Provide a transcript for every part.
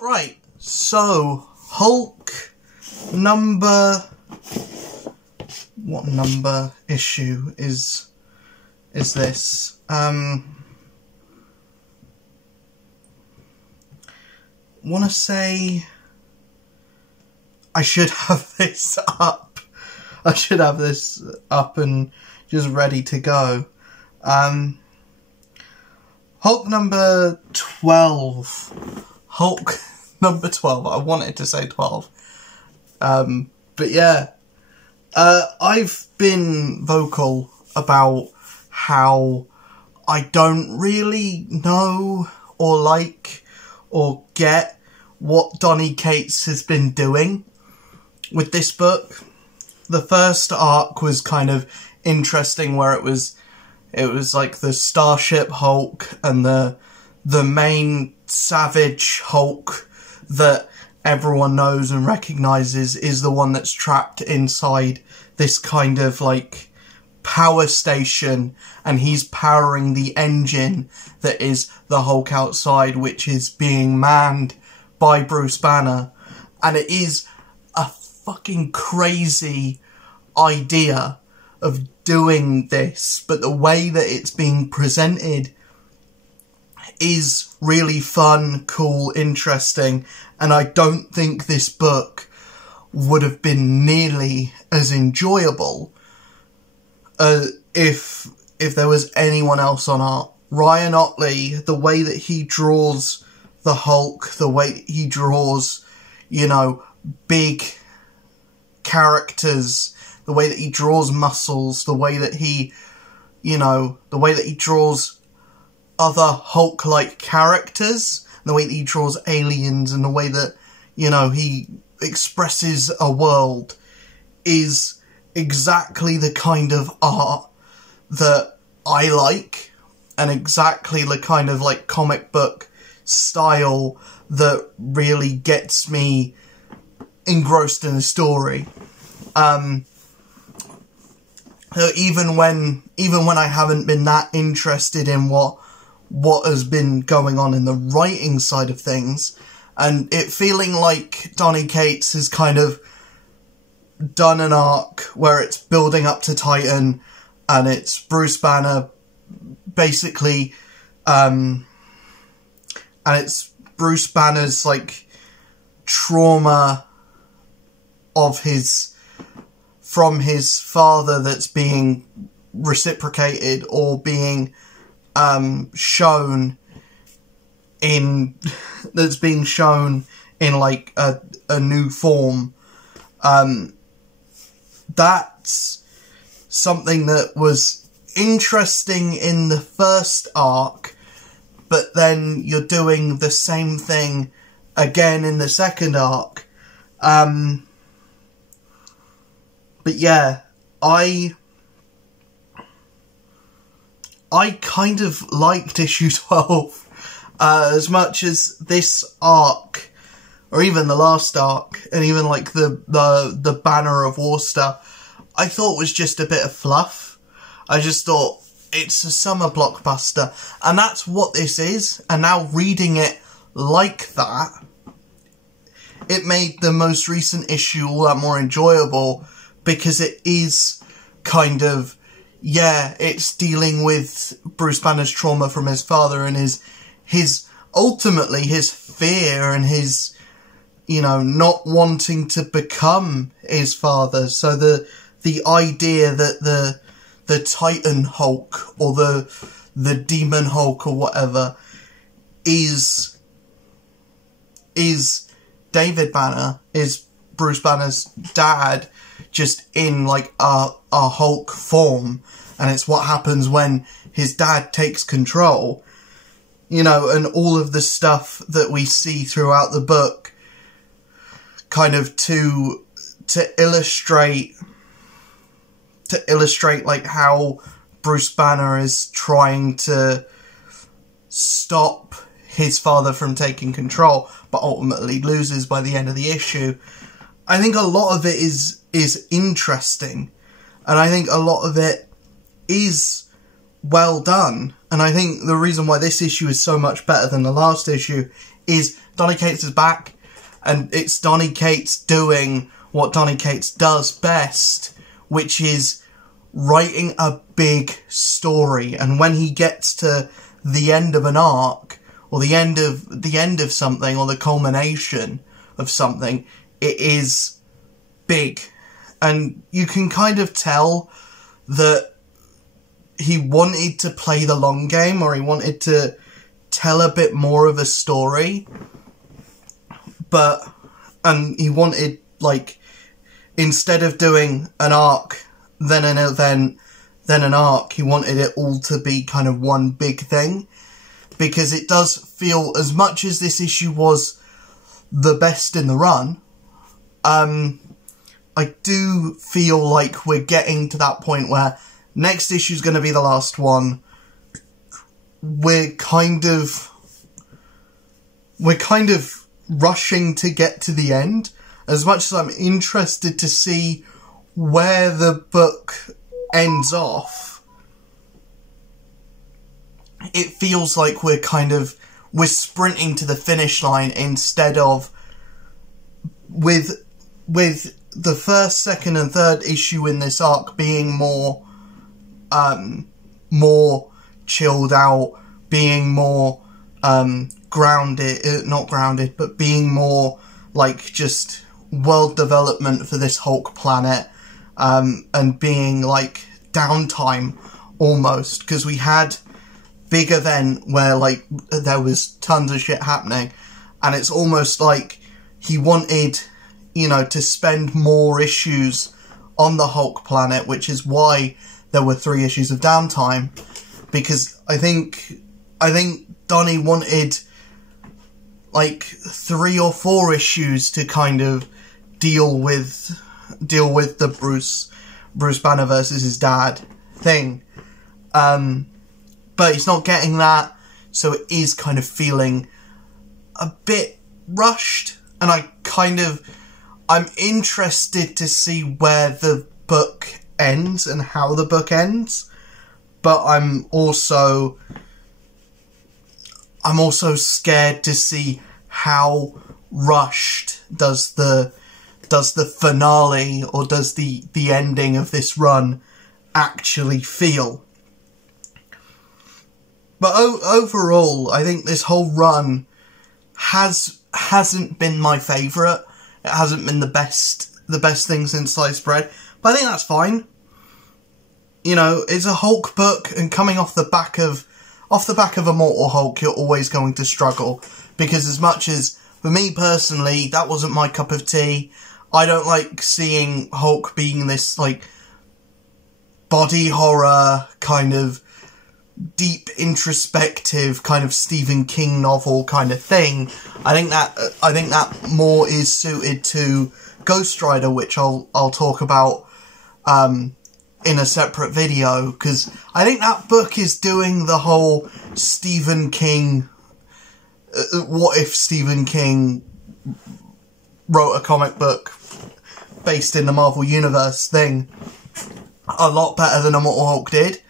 Right, so Hulk number... What number issue is this? Wanna say I should have this up. I should have this up and just ready to go. Hulk number 12. Hulk number 12. I wanted to say 12. But yeah. I've been vocal about how I don't really know or like or get what Donny Cates has been doing with this book. The first arc was kind of interesting, where it was like the Starship Hulk and the main savage Hulk that everyone knows and recognises is the one that's trapped inside this kind of like power station, and he's powering the engine that is the Hulk outside, which is being manned by Bruce Banner. And it is a fucking crazy idea of doing this, but the way that it's being presented is really fun, cool, interesting, and I don't think this book would have been nearly as enjoyable if there was anyone else on art. Ryan Ottley, the way that he draws the Hulk, the way that he draws, you know, big characters, the way that he draws muscles, the way that he, you know, the way that he draws other Hulk-like characters, the way that he draws aliens, and the way that, you know, he expresses a world is exactly the kind of art that I like, and exactly the kind of like comic book style that really gets me engrossed in a story. So even when I haven't been that interested in what has been going on in the writing side of things, and it feeling like Donny Cates has kind of done an arc where it's building up to Titan, and it's Bruce Banner basically, and it's Bruce Banner's like trauma of from his father that's being reciprocated or being shown in like a new form. That's something that was interesting in the first arc, but then you're doing the same thing again in the second arc. But yeah, I kind of liked issue 12 as much as this arc, or even the last arc, and even like the Banner of War stuff, I thought was just a bit of fluff. I just thought it's a summer blockbuster, and that's what this is. And now reading it like that, it made the most recent issue all that more enjoyable, because it is kind of, yeah, it's dealing with Bruce Banner's trauma from his father and his ultimately his fear and his, you know, not wanting to become his father. So the idea that the Titan Hulk or the Demon Hulk or whatever is David Banner, is Bruce Banner's dad, just in like a Hulk form, and it's what happens when his dad takes control, you know, and all of the stuff that we see throughout the book, kind of to illustrate like how Bruce Banner is trying to stop his father from taking control, but ultimately loses by the end of the issue. I think a lot of it is interesting, and I think a lot of it is well done, and I think the reason why this issue is so much better than the last issue is Donny Cates is back, and it's Donny Cates doing what Donny Cates does best, which is writing a big story. And when he gets to the end of an arc, or the end of something, or the culmination of something, it is big. And you can kind of tell that he wanted to play the long game, or he wanted to tell a bit more of a story. And he wanted, like, instead of doing an arc, then an event, then an arc, he wanted it all to be kind of one big thing. Because it does feel, as much as this issue was the best in the run, I do feel like we're getting to that point where next issue's going to be the last one. We're kind of rushing to get to the end. As much as I'm interested to see where the book ends off, it feels like we're sprinting to the finish line, instead of with the first, second and third issue in this arc being more chilled out, being more grounded, not grounded, but being more like just world development for this Hulk planet, and being like downtime almost, because we had big event where like there was tons of shit happening, and it's almost like he wanted, you know, to spend more issues on the Hulk planet, which is why there were 3 issues of downtime, because I think Donny wanted like 3 or 4 issues to kind of deal with the Bruce Banner versus his dad thing. But he's not getting that, so it is kind of feeling a bit rushed, and I'm interested to see where the book ends and how the book ends, but I'm also scared to see how rushed does the finale, or does the ending of this run actually feel. But overall, I think this whole run hasn't been my favourite. It hasn't been the best thing since sliced bread. But I think that's fine. You know, it's a Hulk book, and coming off the back of Immortal Hulk, you're always going to struggle. Because as much as, for me personally, that wasn't my cup of tea, I don't like seeing Hulk being this, like, body horror kind of deep introspective kind of Stephen King novel kind of thing. I think that more is suited to Ghost Rider, which I'll talk about in a separate video, because I think that book is doing the whole Stephen King, what if Stephen King wrote a comic book based in the Marvel Universe thing a lot better than Immortal Hulk did.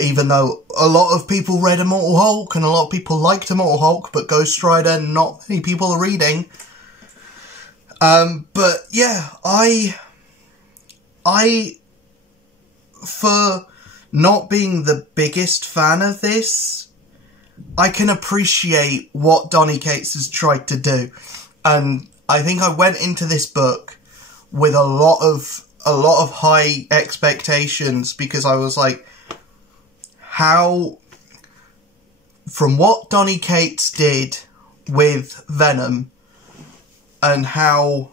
Even though a lot of people read Immortal Hulk, and a lot of people liked Immortal Hulk, but Ghost Rider, not many people are reading. But yeah, I, for not being the biggest fan of this, I can appreciate what Donny Cates has tried to do. And I think I went into this book with a lot of high expectations, because I was like, how, from what Donny Cates did with Venom, and how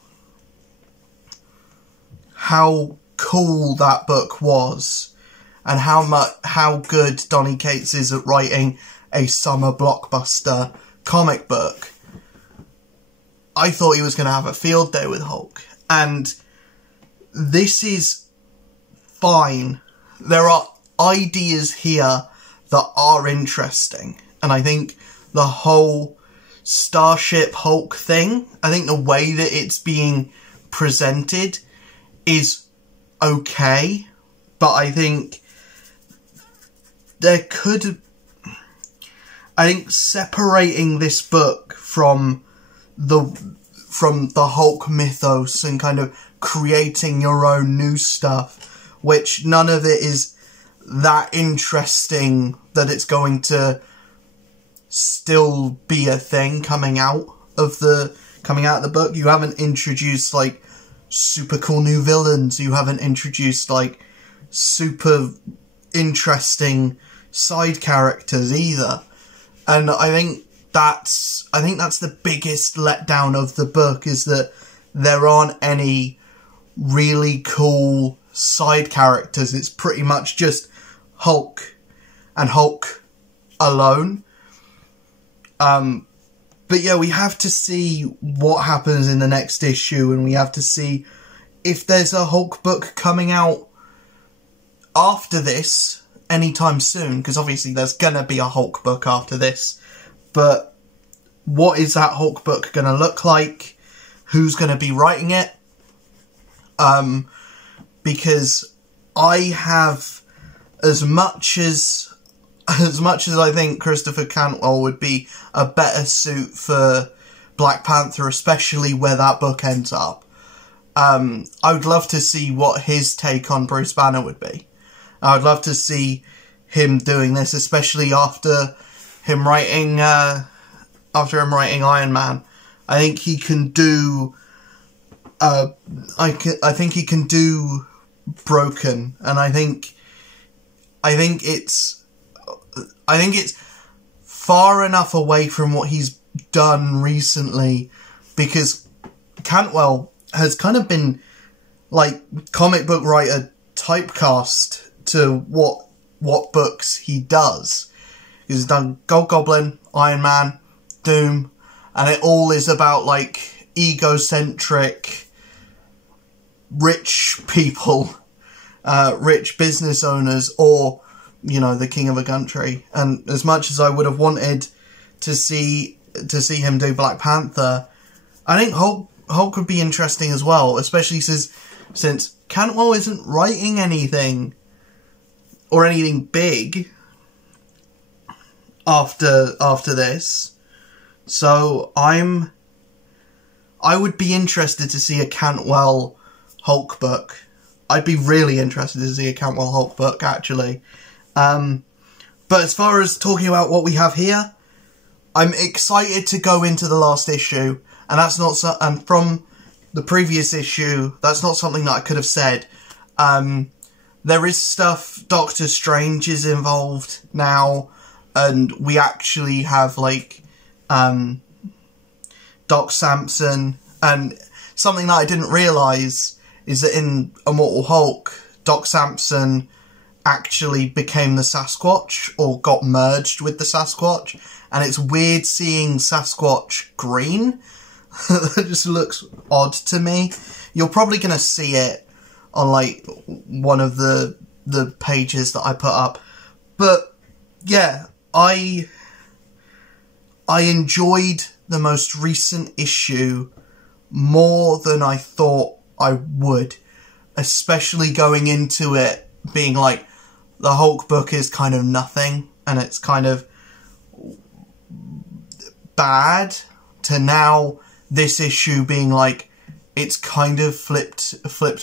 cool that book was, and how good Donny Cates is at writing a summer blockbuster comic book, I thought he was going to have a field day with Hulk. And this is fine. There are ideas here that are interesting, and I think the whole Starship Hulk thing, I think the way that it's being presented is okay, but I think separating this book from the Hulk mythos and kind of creating your own new stuff, which none of it is that interesting that it's going to still be a thing coming out of the book. You haven't introduced like super cool new villains. You haven't introduced like super interesting side characters either. And I think that's the biggest letdown of the book, is that there aren't any really cool side characters. It's pretty much just Hulk and Hulk alone. But yeah, we have to see what happens in the next issue, and we have to see if there's a Hulk book coming out after this anytime soon, because obviously there's gonna be a Hulk book after this. But what is that Hulk book gonna look like? Who's gonna be writing it? Because I have, as much as I think Christopher Cantwell would be a better suit for Black Panther, especially where that book ends up, I would love to see what his take on Bruce Banner would be. I would love to see him doing this, especially after him writing Iron Man. I think he can do. I think he can do Broken, and I think it's far enough away from what he's done recently, because Cantwell has kind of been like comic book writer typecast to what books he does. He's done Gold Goblin, Iron Man, Doom, and it all is about like egocentric rich people, rich business owners, or, you know, the king of a country. And as much as I would have wanted to see him do Black Panther, I think Hulk would be interesting as well, especially since Cantwell isn't writing anything or anything big after this. So I would be interested to see a Cantwell Hulk book. I'd be really interested to see a Cantwell Hulk book, actually. But as far as talking about what we have here, I'm excited to go into the last issue, and that's not and from the previous issue, that's not something that I could have said. There is stuff. Doctor Strange is involved now, and we actually have like Doc Samson, and something that I didn't realise is that in Immortal Hulk, Doc Samson actually became the Sasquatch, or got merged with the Sasquatch, and it's weird seeing Sasquatch green. That just looks odd to me. You're probably going to see it on like one of the pages that I put up. But yeah, I enjoyed the most recent issue more than I thought I would, especially going into it being like, the Hulk book is kind of nothing, and it's kind of bad, to now this issue being like, it's kind of flipped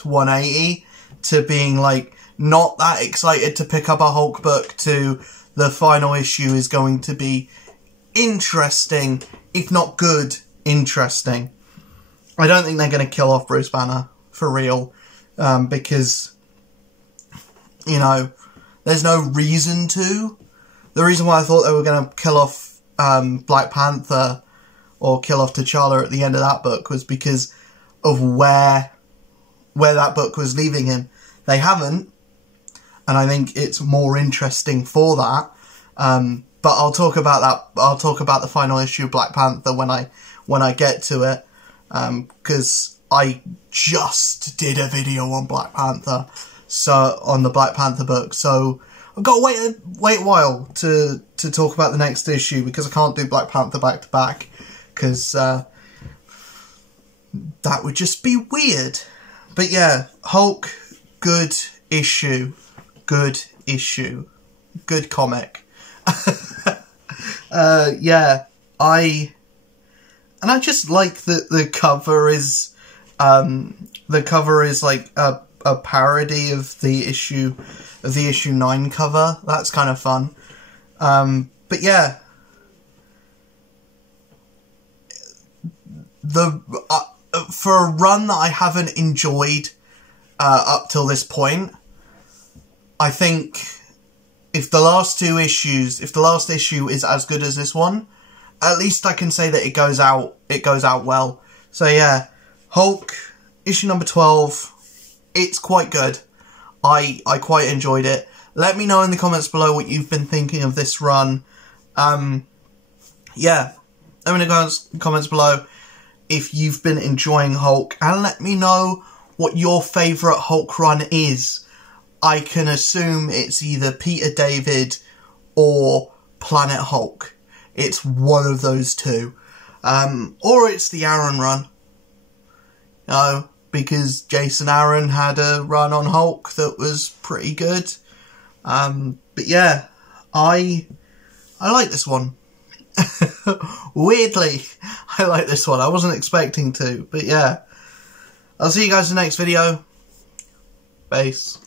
180 to being like, not that excited to pick up a Hulk book, to the final issue is going to be interesting, if not good, interesting. I don't think they're going to kill off Bruce Banner, for real, because, you know, there's no reason to. The reason why I thought they were going to kill off Black Panther, or kill off T'Challa at the end of that book, was because of where that book was leaving him. They haven't, and I think it's more interesting for that. But I'll talk about that. I'll talk about the final issue of Black Panther when I get to it, because I just did a video on Black Panther, so on the Black Panther book. So I've got to wait a while to talk about the next issue, because I can't do Black Panther back to back, because that would just be weird. But yeah, Hulk, good issue, good comic. Yeah, I And I just like that the cover is like a parody of the issue 9 cover. That's kind of fun. But yeah, for a run that I haven't enjoyed up till this point, I think if the last issue is as good as this one, at least I can say that it goes out well. So yeah, Hulk issue number 12, it's quite good. I quite enjoyed it. Let me know in the comments below what you've been thinking of this run. Yeah, let me know in the comments below if you've been enjoying Hulk, and let me know what your favourite Hulk run is. I can assume it's either Peter David or Planet Hulk. It's one of those two. Or it's the Aaron run. You know, because Jason Aaron had a run on Hulk that was pretty good. But yeah, I like this one. Weirdly, I like this one. I wasn't expecting to, but yeah. I'll see you guys in the next video. Peace.